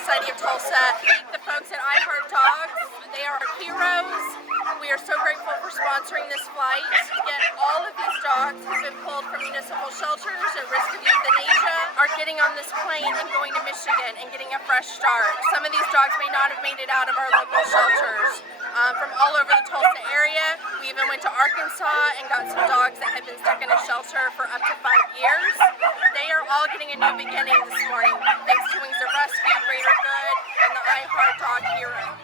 Society of Tulsa. The folks at iHeartDogs, they are our heroes. We are so grateful for sponsoring this flight to get all of these dogs who've been pulled from municipal shelters at risk of euthanasia are getting on this plane and going to Michigan and getting a fresh start. Some of these dogs may not have made it out of our local shelters. From all over the Tulsa area. We even went to Arkansas and got some dogs that had been stuck in a shelter for up to 5 years. They are all getting a new beginning this morning, thanks to Wings of Rescue, Greater Good, and the iHeartDog heroes.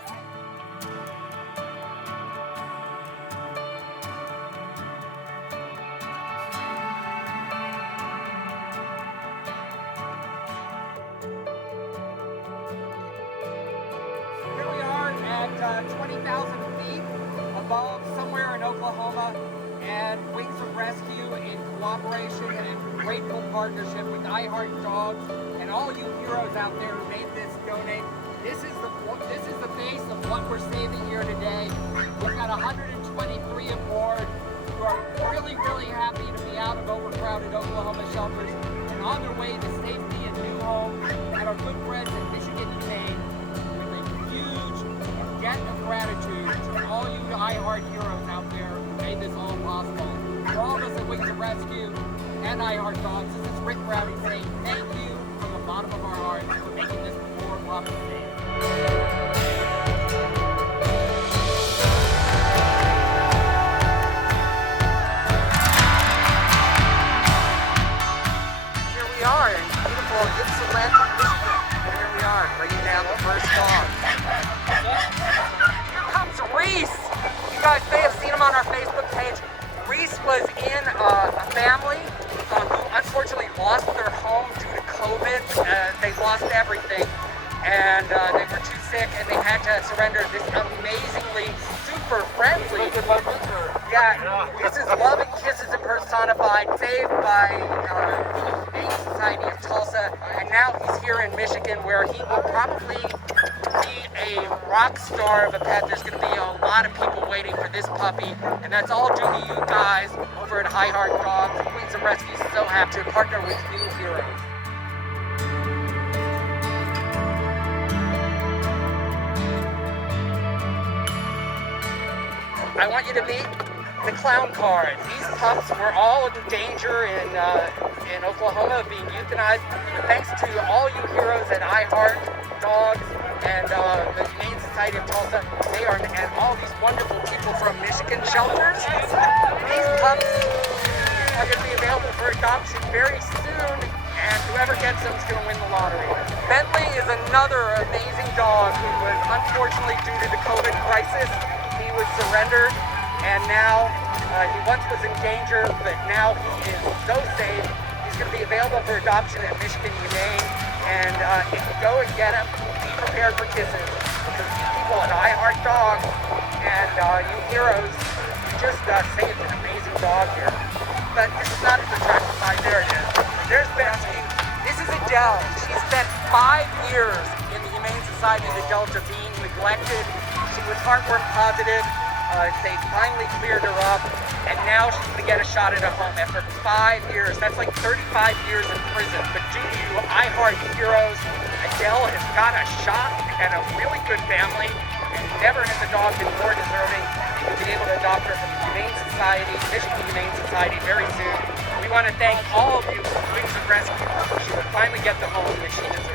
Here we are at 20,000 feet above somewhere in Oklahoma, and Wings of Rescue, in cooperation and grateful partnership with iHeartDogs and all you heroes out there who made this donate. This is the base of what we're saving here today. We've got 123 aboard who are really, really happy to be out of overcrowded Oklahoma shelters and on their way to safety and new homes at our good friends at Michigan Humane. Debt of gratitude to all you iHeart heroes out there who made this all possible. For all of us at Wings of Rescue and iHeartDogs, this is Rick Rowdy saying thank you from the bottom of our hearts for making this more puppy safe. Here we are in beautiful Ypsilanti, Michigan. Here we are, bringing down the first dog. Reese! You guys may have seen him on our Facebook page. Reese was in a family who unfortunately lost their home due to COVID. They lost everything, and they were too sick, and they had to surrender. This amazingly super friendly. Yeah, this is love and kisses personified, saved by the Humane Society of Tulsa, and now he's here in Michigan, where he will probably be a rock star of a pet. There's going to be a lot of people waiting for this puppy, and that's all due to you guys over at iHeartDogs. Wings of Rescue is so happy to partner with new heroes. I want you to meet the clown card. These pups were all in danger in Oklahoma of being euthanized. Thanks to all you heroes at iHeartDogs and the Humane Society of Tulsa, and all these wonderful people from Michigan shelters. These pups are going to be available for adoption very soon, and whoever gets them is going to win the lottery. Bentley is another amazing dog who was, unfortunately, due to the COVID crisis, he was surrendered, and now he once was in danger, but now he is so safe. He's going to be available for adoption at Michigan Humane, and if you go and get him, be prepared for kisses, because you people at iHeartDogs and you heroes just saved an amazing dog here. But this is not as attractive as there it is. There's Betsy. This is Adele. She spent 5 years in the Humane Society of the Delta being neglected. She was heartworm positive. They finally cleared her up, and now she's going to get a shot at a home after 5 years. That's like 35 years in prison. But due to you iHeart heroes, Adele has got a shot at a really good family, and never has a dog been more deserving. You'll be able to adopt her from the Humane Society, Michigan Humane Society, very soon. We want to thank all of you for Wings of Rescue. She will finally get the home that she deserves.